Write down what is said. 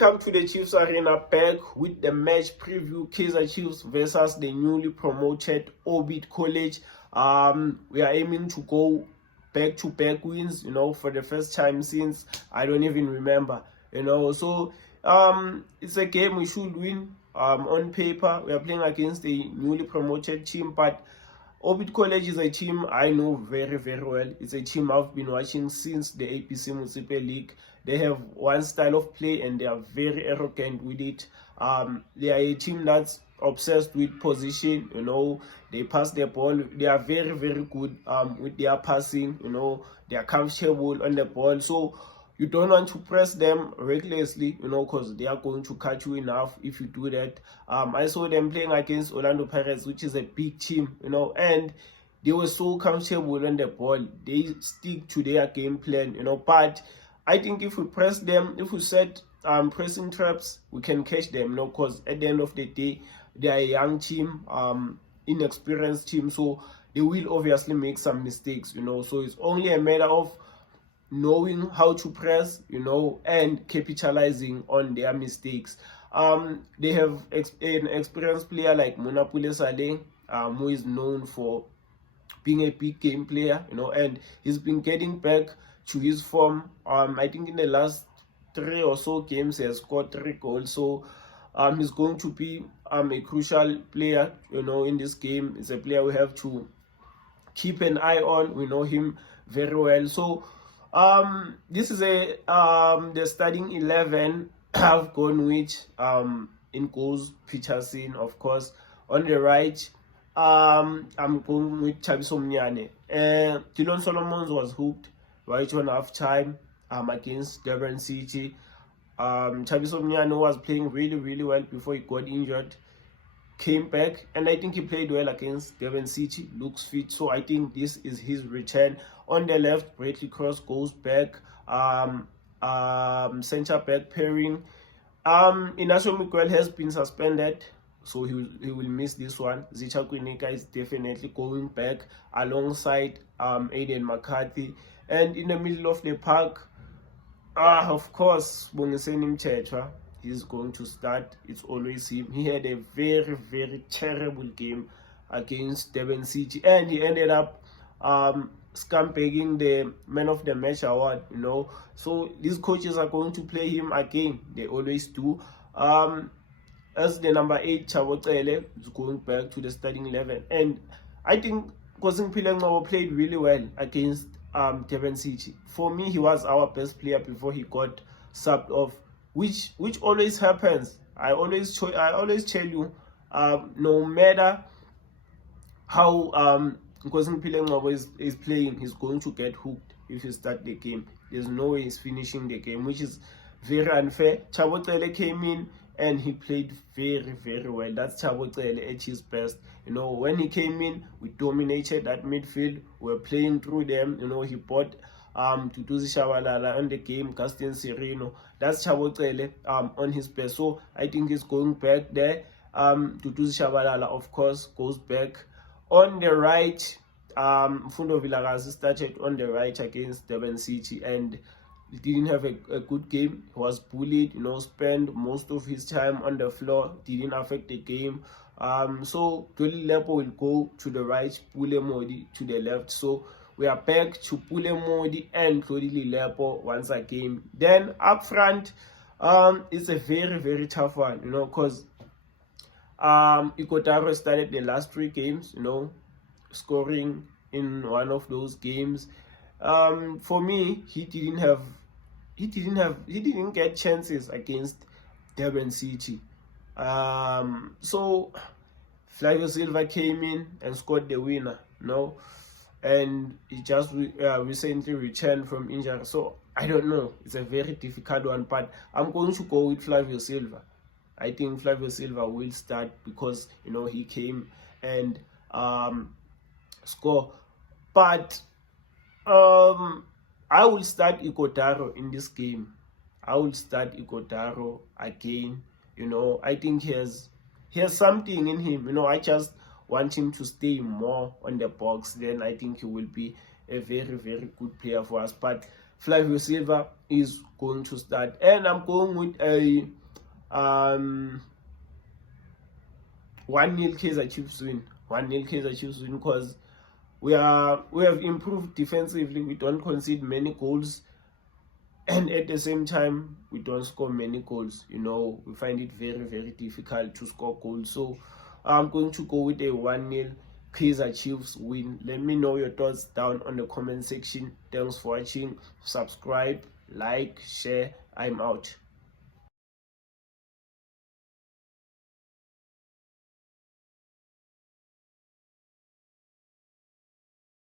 Welcome to the Chiefs Arena, back with the match preview. Kaizer Chiefs versus the newly promoted Orbit College. We are aiming to go back-to-back wins, for the first time since I don't even remember, So it's a game we should win. On paper, we are playing against a newly promoted team, but Orbit College is a team I know very, very well. It's a team I've been watching since the APC Municipal League. They have one style of play and they are very arrogant with it. They are a team that's obsessed with position, they pass the ball. They are very, very good with their passing, they are comfortable on the ball. So you don't want to press them recklessly, because they are going to cut you enough if you do that. I saw them playing against Orlando Pirates, which is a big team, and they were so comfortable on the ball. They stick to their game plan, but I think if we press them, if we set pressing traps, we can catch them, because at the end of the day, they are a young team, inexperienced team, so they will obviously make some mistakes, so it's only a matter of knowing how to press, and capitalizing on their mistakes. They have an experienced player like Monapule Saleh, who is known for being a big game player, and he's been getting back to his form. I think in the last 3 or so games, he has scored 3 goals. So he's going to be a crucial player, in this game. It's a player we have to keep an eye on. We know him very well. So this is the starting 11. I've gone with in goals Peterson, of course. On the right, I'm going with Thabiso Mnyane. Dylan Solomons was hooked right on half time against Durban City. Thabiso Mnyane was playing really, really well before he got injured. Came back, and I think he played well against Durban City, looks fit, so I think this is his return. On the left, Bradley Cross goes back, center back pairing. Inacio Miguel has been suspended, so he will miss this one. Zicha Kwinika is definitely going back alongside Aiden McCarthy. And in the middle of the park, of course, Bongiseni Mchechwa, he's going to start. It's always him. He had a very, very terrible game against Durban City, and he ended up scampering the Man of the Match award, So these coaches are going to play him again. They always do. As the number 8, Chabo Cele, is going back to the starting 11. And I think Kosimpile Ngcobo played really well against Durban City. For me, he was our best player before he got subbed off, which always happens. I always tell you, no matter how Kosimpile Ngcobo is playing, he's going to get hooked if he start the game. There's no way he's finishing the game, which is very unfair. Chabo Cele came in and he played very, very well. That's Chabo Cele at his best. When he came in, we dominated that midfield. We were playing through them. He bought Tutuzi Shabalala on the game, Gaston Sereno. That's Chabo Cele on his best. So I think he's going back there. Tutuzi Shabalala, of course, goes back. On the right, Mfundo Vilakazi started on the right against Durban City, and he didn't have a good game. He was bullied, spent most of his time on the floor, didn't affect the game. So Doli Lepo will go to the right, Pule Modi to the left. So we are back to Pule Modi and Doli Lepo once again. Then up front, it's a very, very tough one, because Ikotaro started the last 3 games, scoring in one of those games. For me, he didn't get chances against Durban City. So Flavio Silva came in and scored the winner, and he just recently returned from injury. So I don't know. It's a very difficult one, but I'm going to go with Flavio Silva. I think Flavio Silva will start because he came and score. But I will start Ikotaro in this game. I will start Ikotaro again. I think he has something in him. I just want him to stay more on the box. Then I think he will be a very, very good player for us. But Flavio Silva is going to start, and I'm going with a 1-0 Kaizer Chiefs win. 1-0 Kaizer Chiefs win, because we have improved defensively. We don't concede many goals, and at the same time we don't score many goals. You know, we find it very, very difficult to score goals. So I'm going to go with a 1-0 Kaizer Chiefs win. Let me know your thoughts down on the comment section. Thanks for watching. Subscribe, like, share. I'm out.